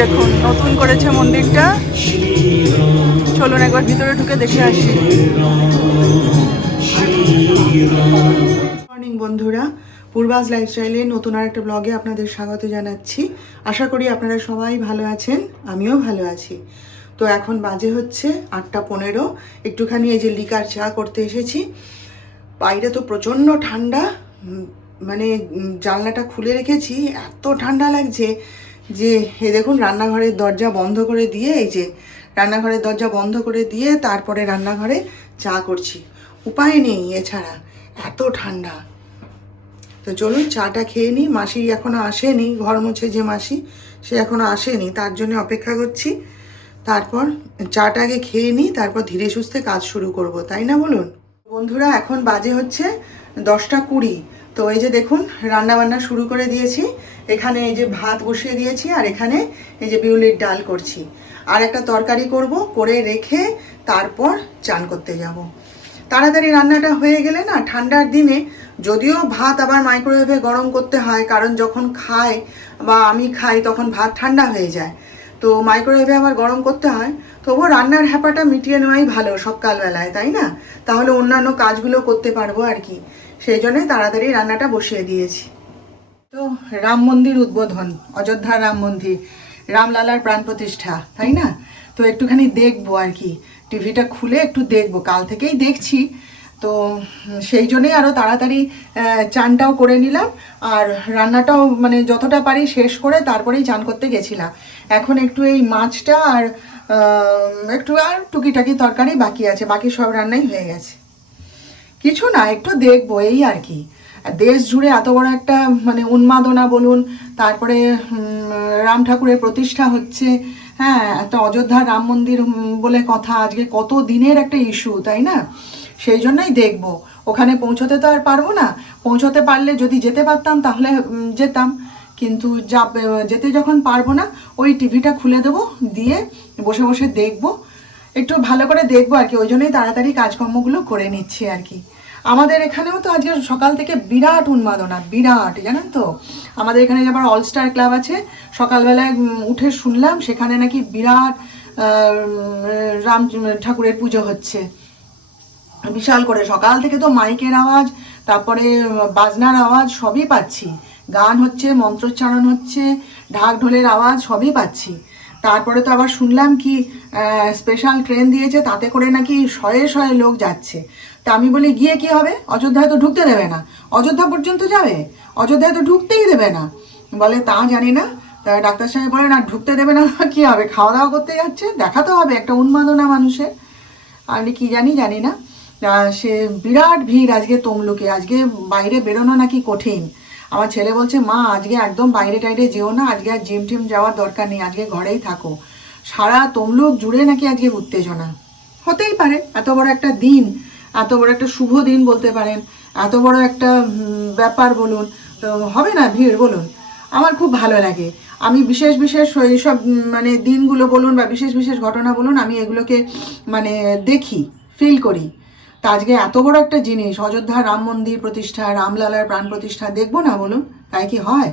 দেখুন, নতুন করেছে মন্দিরটা। চলুন একবার ভিতরে ঢুকে দেখে আসি। মর্নিং বন্ধুরা পূর্বাজ লাইফস্টাইলে নতুন আর একটা ব্লগে আপনাদের স্বাগত জানাচ্ছি। আশা করি আপনারা সবাই ভালো আছেন, আমিও ভালো আছি। তো এখন বাজে হচ্ছে আটটা পনেরো, একটুখানি এই যে লিকার চা করতে এসেছি। বাইরে তো প্রচণ্ড ঠান্ডা মানে জানলাটা খুলে রেখেছি, এত ঠান্ডা লাগছে। যে এ দেখুন, রান্নাঘরের দরজা বন্ধ করে দিয়ে, এই যে, রান্নাঘরের দরজা বন্ধ করে দিয়ে তারপরে রান্নাঘরে চা করছি। উপায় নেই এছাড়া, এত ঠান্ডা। তো চলুন, চাটা খেয়ে নিই। মাসি এখনও আসেনি, ঘর মুছে যে মাসি, সে এখনও আসেনি, তার জন্য অপেক্ষা করছি। তারপর চাটা আগে খেয়ে নিই, তারপর ধীরে সুস্থে কাজ শুরু করব, তাই না বলুন? বন্ধুরা, এখন বাজে হচ্ছে দশটা কুড়ি। তো এই যে দেখুন রান্না বান্না শুরু করে দিয়েছি। এখানে এই যে ভাত বসিয়ে দিয়েছি আর এখানে এই যে বিউলির ডাল করছি। আর একটা তরকারি করব, করে রেখে তারপর চান করতে যাব। তাড়াতাড়ি রান্নাটা হয়ে গেলে না, ঠান্ডার দিনে যদিও ভাত আবার মাইক্রোওয়েভে গরম করতে হয়, কারণ যখন খাই বা আমি খাই তখন ভাত ঠান্ডা হয়ে যায়। তো মাইক্রোওয়েভে আবার গরম করতে হয়, তবুও রান্নার হ্যাপাটা মিটিয়ে নেওয়াই ভালো সকালবেলায়, তাই না? তাহলে অন্যান্য কাজগুলো করতে পারব আর কি। সেই জন্যই তাড়াতাড়ি রান্নাটা বসিয়ে দিয়েছি। তো রাম মন্দির উদ্বোধন অযোধ্যার রাম মন্দির, রামলালার প্রাণ প্রতিষ্ঠা, তাই না? তো একটুখানি দেখব আর কি। টিভিটা খুলে একটু দেখব, কাল থেকেই দেখছি। তো সেই জন্যেই আরও তাড়াতাড়ি চানটাও করে নিলাম। আর রান্নাটাও মানে যতটা পারি শেষ করে তারপরেই চান করতে গেছিলাম। এখন একটু এই মাছটা আর একটু আর টুকিটাকি তরকারি বাকি আছে, বাকি সব রান্নাই হয়ে গেছে। কিছু না, একটু দেখব, এই আর কি। দেশ জুড়ে এত বড় একটা মানে উন্মাদনা বলুন, তারপরে রাম ঠাকুরের প্রতিষ্ঠা হচ্ছে হ্যাঁ একটা অযোধ্যা রাম মন্দির বলে কথা, আজকে কত দিনের একটা ইস্যু তাই না? সেই জন্যই দেখব। ওখানে পৌঁছতে তো আর পারব না। পৌঁছতে পারলে যদি যেতে পারতাম, তাহলে যেতাম। কিন্তু যা যেতে যখন পারব না, ওই টিভিটা খুলে দেবো, দিয়ে বসে বসে দেখব। একটু ভালো করে দেখব আর কি, ওই জন্যই তাড়াতাড়ি কাজকর্মগুলো করে নিচ্ছি আর কি। আমাদের এখানেও তো আজকে সকাল থেকে বিরাট উন্মাদনা, বিরাট, জানেন তো? আমাদের এখানে আবার অলস্টার ক্লাব আছে, সকালবেলায় উঠে শুনলাম সেখানে নাকি বিরাট রাম, ঠাকুরের পুজো হচ্ছে। বিশাল করে, সকাল থেকে তো মাইকের আওয়াজ, তারপরে বাজনার আওয়াজ সবই পাচ্ছি। গান হচ্ছে, মন্ত্রোচ্চারণ হচ্ছে, ঢাক ঢোলের আওয়াজ সবই পাচ্ছি। তারপরে তো আবার শুনলাম কি স্পেশাল ট্রেন দিয়েছে, তাতে করে নাকি শয়ে শয়ে লোক যাচ্ছে। তা আমি বলি, গিয়ে কি হবে? অযোধ্যায় তো ঢুকতে দেবে না। অযোধ্যা পর্যন্ত যাবে? অযোধ্যায় তো ঢুকতেই দেবে না। বলে, তা জানি না। তা ডাক্তার সাহেব বলেন, আর ঢুকতে দেবে না কি হবে? খাওয়া দাওয়া করতে যাচ্ছে? দেখাতে হবে, একটা উন্মাদনা মানুষের। আমি কি জানি জানি না। সে বিরাট ভিড় আজকে তমলুকে। আজকে বাইরে বেরোনো নাকি কঠিন। আমার ছেলে বলছে, মা, আজকে একদম বাইরে টাইরে যেও না, আজকে আর জিম টিম যাওয়ার দরকার নেই, আজকে ঘরেই থাকো। সারা তমলুক জুড়ে নাকি আজকে উত্তেজনা? হতেই পারে, এত বড় একটা দিন, এত বড় একটা শুভ দিন বলতে পারেন, এত বড় একটা ব্যাপার বলুন হবে না ভিড় বলুন। আমার খুব ভালো লাগে। আমি বিশেষ বিশেষ এইসব মানে দিনগুলো বলুন বা বিশেষ বিশেষ ঘটনা বলুন, আমি এগুলোকে মানে দেখি ফিল করি। তা আজকে এত বড় একটা জিনিস, অযোধ্যা রাম মন্দির প্রতিষ্ঠা, রামলালার প্রাণ প্রতিষ্ঠা, দেখব না বলুন? তাই কি হয়?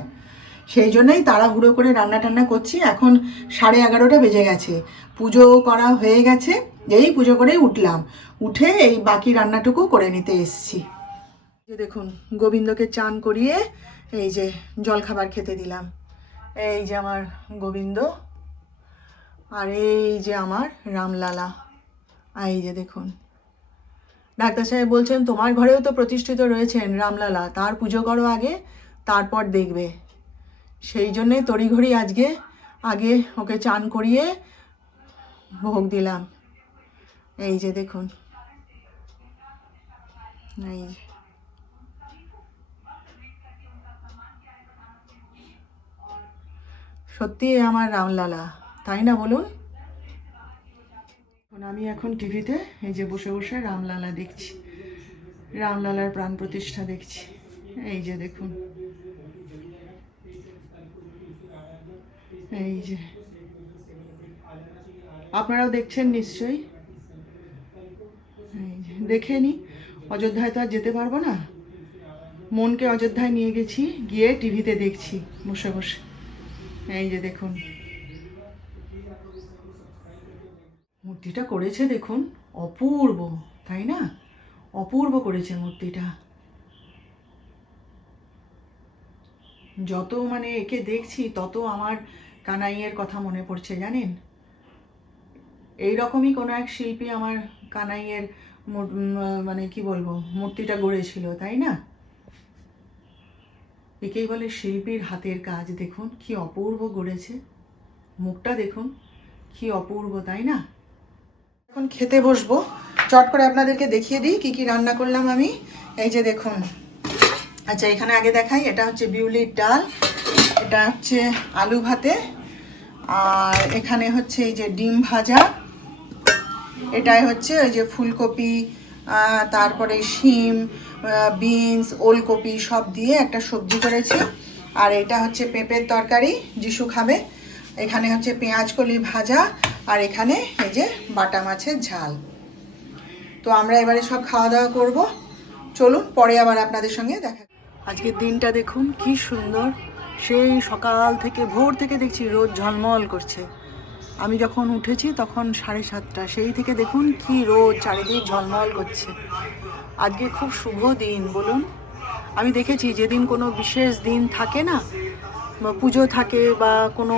সেই জন্যই তাড়াহুড়ো করে রান্না টান্না করছি, এখন সাড়ে এগারোটা বেজে গেছে। পুজো করা হয়ে গেছে, এই পুজো করেই উঠলাম। উঠে এই বাকি রান্নাটুকু করে নিতে এসছি। যে দেখুন, গোবিন্দকে চান করিয়ে এই যে জলখাবার খেতে দিলাম। এই যে আমার গোবিন্দ, আর এই যে আমার রামলালা। এই যে দেখুন ডাক্তার সাহেব বলছেন, তোমার ঘরেও তো প্রতিষ্ঠিত রয়েছেন রামলালা, তার পুজো করো আগে, তারপর দেখবে। সেই জন্যে তড়িঘড়ি আজকে, আগে ওকে চান করিয়ে ভোগ দিলাম। এই যে দেখুন। এই সত্যি আমার রামলালা, তাই না বলুন? আমি এখন টিভিতে এই যে বসে বসে রামলালা দেখছি। রামলালার প্রাণ প্রতিষ্ঠা দেখছি। এই যে দেখুন। এই যে। আপনারাও দেখছেন নিশ্চয়ই? দেখে নি। অযোধ্যায় তো আর যেতে পারব না। মনকে অযোধ্যায় নিয়ে গেছি, গিয়ে টিভিতে দেখছি বসে বসে। এই যে দেখুন। মূর্তিটা করেছে দেখুন, অপূর্ব, তাই না? অপূর্ব করেছে মূর্তিটা। যত মানে একে দেখছি, তত আমার কানাইয়ের কথা মনে পড়ছে, জানেন? এই রকমই কোনো এক শিল্পী আমার কানাইয়ের মানে কি বলব, মূর্তিটা গড়েছিল, তাই না? একেই বলে শিল্পীর হাতের কাজ, দেখুন কি অপূর্ব গড়েছে। মুখটা দেখুন, কি অপূর্ব, তাই না? এখন খেতে বসবো। চট করে আপনাদেরকে দেখিয়ে দিই কি কি রান্না করলাম আমি। এই যে দেখুন। আচ্ছা এখানে আগে দেখাই, এটা হচ্ছে বিউলির ডাল, এটা হচ্ছে আলু ভাতে, আর এখানে হচ্ছে এই যে ডিম ভাজা, এটাই হচ্ছে ওই যে ফুলকপি তারপরে শিম বিনস, ওলকপি সব দিয়ে একটা সবজি করেছি। আর এটা হচ্ছে পেঁপের তরকারি, যিশু খাবে। এখানে হচ্ছে পেঁয়াজ কলি ভাজা আর এখানে এই যে বাটা মাছের ঝাল। তো আমরা এবারে সব খাওয়া দাওয়া করব। চলুন, পরে আবার আপনাদের সঙ্গে দেখা আজকের দিনটা দেখুন, কি সুন্দর। সেই সকাল থেকে, ভোর থেকে দেখছি রোদ ঝলমল করছে। আমি যখন উঠেছি তখন সাড়ে সাতটা, সেই থেকে দেখুন কি রোদ চারিদিক ঝলমল করছে। আজকে খুব শুভ দিন, বলুন। আমি দেখেছি, যেদিন কোনো বিশেষ দিন থাকে না পুজো থাকে বা কোনো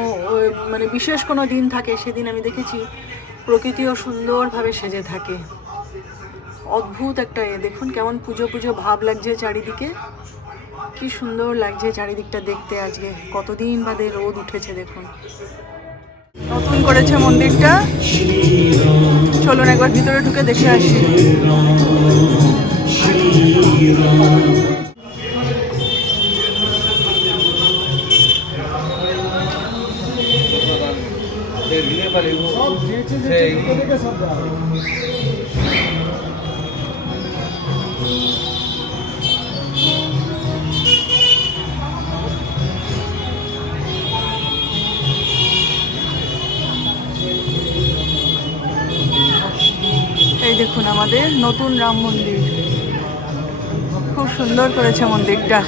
মানে বিশেষ কোনো দিন থাকে, সেদিন আমি দেখেছি প্রকৃতিও সুন্দরভাবে সেজে থাকে। অদ্ভুত একটা দেখুন কেমন পুজো পুজো ভাব লাগছে চারিদিকে। কি সুন্দর লাগছে চারিদিকটা দেখতে আজকে, কতদিন বাদে রোদ উঠেছে দেখুন। নতুন করেছে মন্দিরটা। চলুন একবার ভিতরে ঢুকে দেখে আসি। এই দেখুন আমাদের নতুন রাম মন্দির। খুব সুন্দর করেছে মন্দিরটা।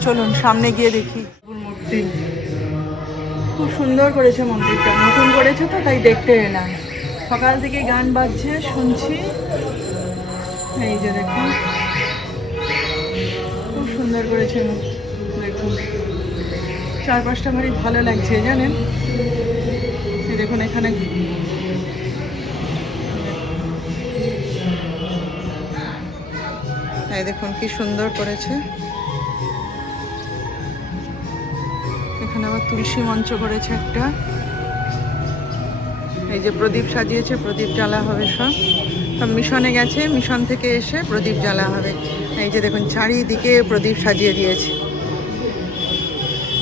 চলুন, সামনে গিয়ে দেখি। মূর্তি। খুব সুন্দর করেছে মন্দিরটা। নতুন করেছে তো, তাই দেখতে এলাম। সকাল থেকে গান বাজছে, শুনছি। এই যে দেখুন। খুব সুন্দর করেছে দেখুন। চারপাশটা ভারী ভালো লাগছে, জানেন? দেখুন এখানে। এই দেখুন কি সুন্দর করেছে। আবার তুলসী মঞ্চ করেছে একটা। এই যে প্রদীপ সাজিয়েছে, প্রদীপ জ্বালা হবে সব। সব মিশনে গেছে, মিশন থেকে এসে প্রদীপ জ্বালা হবে। এই যে দেখুন, চারিদিকে প্রদীপ সাজিয়ে দিয়েছে।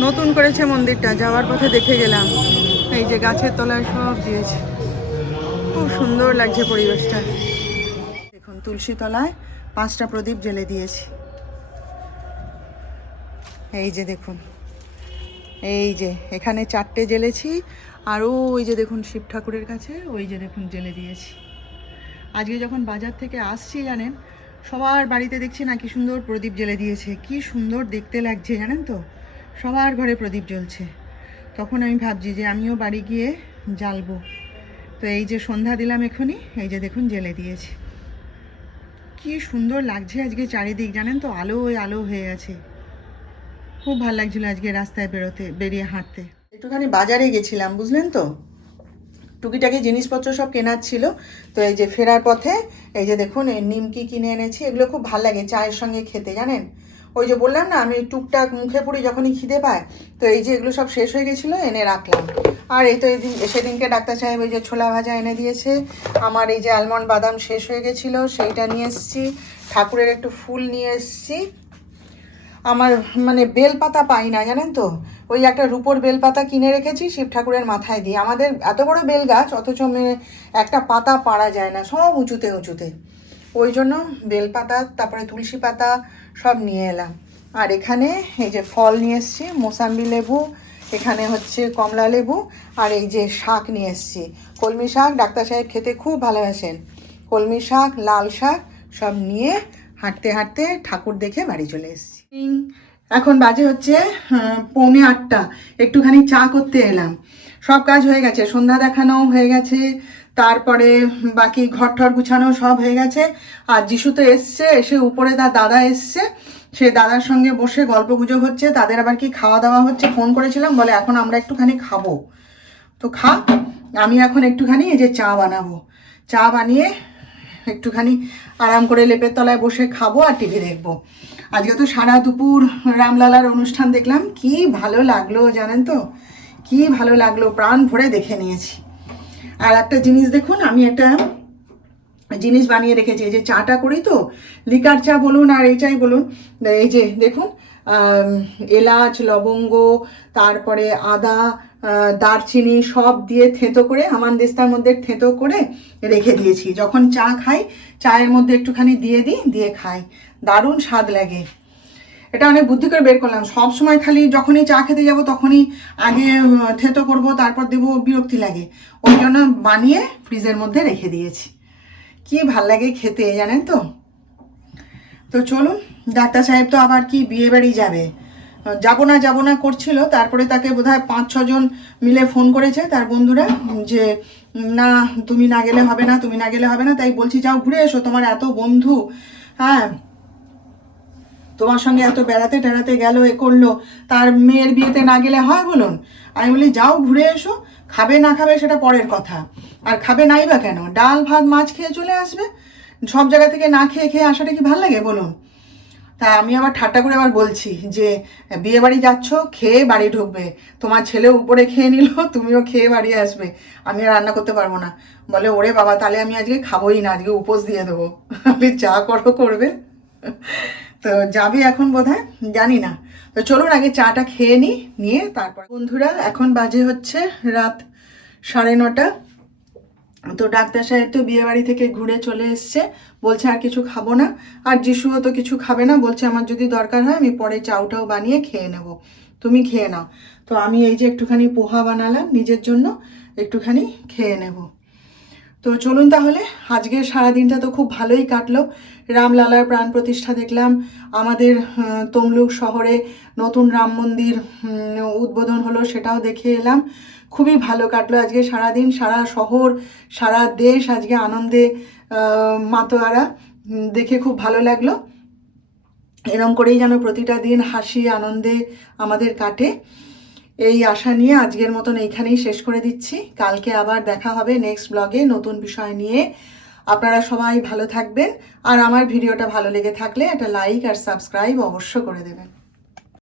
নতুন করেছে মন্দিরটা, যাওয়ার পথে দেখে গেলাম। এই যে গাছের তলায় সব দিয়েছে। খুব সুন্দর লাগছে পরিবেশটা। দেখুন, তুলসী তলায় পাঁচটা প্রদীপ জ্বেলে দিয়েছি। এই যে দেখুন। এই যে, এখানে চারটে জ্বেলেছি আর ওই যে দেখুন শিব ঠাকুরের কাছে, ওই যে দেখুন জ্বেলে দিয়েছি। আজকে যখন বাজার থেকে আসছি, জানেন, সবার বাড়িতে দেখছি না কি সুন্দর প্রদীপ জ্বেলে দিয়েছে। কি সুন্দর দেখতে লাগছে, জানেন তো? সবার ঘরে প্রদীপ জ্বলছে। তখন আমি ভাবছি যে আমিও বাড়ি গিয়ে জ্বালবো। তো এই যে সন্ধ্যা দিলাম এখনই, এই যে দেখুন জ্বেলে দিয়েছি। কি সুন্দর লাগছে আজকে চারিদিক, জানেন তো? আলো, ওই আলো হয়ে আছে। খুব ভালো লাগছিল আজকে রাস্তায় বেরোতে, বেরিয়ে হাঁটতে। একটুখানি বাজারে গেছিলাম, বুঝলেন তো? টুকিটাকি জিনিসপত্র সব কেনার ছিল। তো এই যে ফেরার পথে, এই যে দেখুন, এই নিমকি কিনে এনেছি, এগুলো খুব ভালো লাগে চায়ের সঙ্গে খেতে, জানেন? ওই যে বললাম না, আমি টুকটাক মুখে পুরি যখনই খিদে পায়, তো এই যে এগুলো সব শেষ হয়ে গেছিল, এনে রাখলাম। আর এই তো এই দিন, সেদিনকে ডাক্তার সাহেব ওই যে ছোলা ভাজা এনে দিয়েছে। আমার এই যে আলমন্ড বাদাম শেষ হয়ে গেছিল, সেইটা নিয়ে এসেছি। ঠাকুরের একটু ফুল নিয়ে এসেছি। আমার মানে বেলপাতা পাই না, জানেন তো? ওই একটা রুপোর বেলপাতা কিনে রেখেছি শিব ঠাকুরের মাথায় দিয়ে। আমাদের এত বড় বেল গাছ অথচ একটা পাতা পাড়া যায় না, সব উঁচুতে উঁচুতে। ওই জন্য বেলপাতা, তারপরে তুলসী পাতা সব নিয়ে এলাম। আর এখানে এই যে ফল নিয়ে এসেছি, মোসাম্বি লেবু, এখানে হচ্ছে কমলা লেবু, আর এই যে শাক নিয়ে এসেছি। কলমি শাক ডাক্তার সাহেব খেতে খুব ভালোবাসেন। কলমি শাক, লাল শাক সব নিয়ে হাঁটতে হাঁটতে ঠাকুর দেখে বাড়ি চলে এসেছি। এখন বাজে হচ্ছে পৌনে আটটা। একটুখানি চা করতে এলাম। সব কাজ হয়ে গেছে, সন্ধ্যা দেখানো হয়ে গেছে, তারপরে বাকি ঘর ঠর গুছানো সব হয়ে গেছে। আর যিশু তো এসছে, এসে উপরে তার দাদা এসছে, সে দাদার সঙ্গে বসে গল্প গুজব হচ্ছে, তাদের আবার কি খাওয়া দাওয়া হচ্ছে, ফোন করেছিলাম, বলে এখন আমরা একটুখানি খাব। তো খা, আমি এখন একটুখানি এই যে চা বানাবো। চা বানিয়ে একটুখানি আরাম করে লেপের তলায় বসে খাব আর টিভি দেখব। আজকে তো সারা দুপুর রামলালার অনুষ্ঠান দেখলাম। কি ভালো লাগল জানেন তো? কি ভালো লাগল? প্রাণ ভরে দেখে নিয়েছি। আর একটা জিনিস দেখুন, আমি একটা জিনিস বানিয়ে রেখেছি। এই যে চাটা করি তো, লিকার চা বলুন আর এই চাই বলুন। এই যে দেখুন এলাচ, লবঙ্গ, তারপরে আদা দারচিনি সব দিয়ে থেঁতো করে হামানদিস্তার মধ্যে থেঁতো করে রেখে দিয়েছি। যখন চা খাই, চায়ের মধ্যে একটুখানি দিয়ে দিই, দিয়ে খাই। দারুণ স্বাদ লাগে। এটা অনেক বুদ্ধি করে বের করলাম। সব সময় খালি যখনই চা খেতে যাব তখনই আগে থেঁতো করব, তারপর দেবো, বিরক্তি লাগে। ওই জন্য বানিয়ে ফ্রিজের মধ্যে রেখে দিয়েছি। কি ভালো লাগে খেতে, জানেন তো? তো চলুন, ডাক্তার সাহেব তো আবার কি বিয়ে বাড়ি যাবে। যাব না যাব না করছিল, তারপরে তাকে বোধহয় পাঁচ ছজন মিলে ফোন করেছে তার বন্ধুরা যে, না, তুমি না গেলে হবে না, তুমি না গেলে হবে না। তাই বলছি, যাও, ঘুরে এসো, তোমার এত বন্ধু। হ্যাঁ তোমার সঙ্গে এত বেড়াতে টেড়াতে গেল, এ করল, তার মেয়ের বিয়েতে না গেলে হয় বলুন? আমি বলি, যাও ঘুরে এসো, খাবে না খাবে সেটা পরের কথা। আর খাবে নাই বা কেন? ডাল, ভাত, মাছ খেয়ে চলে আসবে? সব জায়গা থেকে না খেয়ে খেয়ে আসাটা কি ভালো লাগে বলুন? তা আমি আবার ঠাট্টা করে আবার বলছি যে, বিয়ে বাড়ি যাচ্ছ, খেয়ে বাড়ি ঢুকবে। তোমার ছেলে উপরে খেয়ে নিল, তুমিও খেয়ে বাড়ি আসবে। আমি আর রান্না করতে পারব না। বলে, ওরে বাবা, তাহলে আমি আজকে খাবোই না, আজকে উপোস দিয়ে দেবো। আমি চা করো করবে। তো যাবে এখন বোধহয়? জানি না। তো চলুন আগে চাটা খেয়ে নিই নিয়ে তারপর। বন্ধুরা, এখন বাজে হচ্ছে রাত সাড়ে নটা। তো ডাক্তার সাহেব তো বিয়ে বাড়ি থেকে ঘুরে চলে এসছে। বলছে আর কিছু খাব না। আর যিশুও তো কিছু খাবে না। বলছে আমার যদি দরকার হয়, আমি পরে চাউটাও বানিয়ে খেয়ে নেব। তুমি খেয়ে নাও। তো আমি এই যে একটুখানি পোহা বানালাম নিজের জন্য, একটুখানি খেয়ে নেব। তো চলুন তাহলে আজকের সারাদিনটা তো খুব ভালোই কাটলো। রামলালার প্রাণ প্রতিষ্ঠা দেখলাম। আমাদের তমলুক শহরে নতুন রাম মন্দির উদ্বোধন হলো সেটাও দেখে এলাম। খুবই ভালো কাটলো আজকে সারাদিন, সারা শহর, সারা দেশ আজকে আনন্দে মাতোয়ারা। দেখে খুব ভালো লাগল। এরম করেই যেন প্রতিটা দিন হাসি, আনন্দে আমাদের কাটে। এই আশা নিয়ে আজকের মতন এইখানেই শেষ করে দিচ্ছি। কালকে আবার দেখা হবে নেক্সট ব্লগে নতুন বিষয় নিয়ে। আপনারা সবাই ভালো থাকবেন। আর আমার ভিডিওটা ভালো লেগে থাকলে একটা লাইক আর সাবস্ক্রাইব অবশ্য করে দেবেন।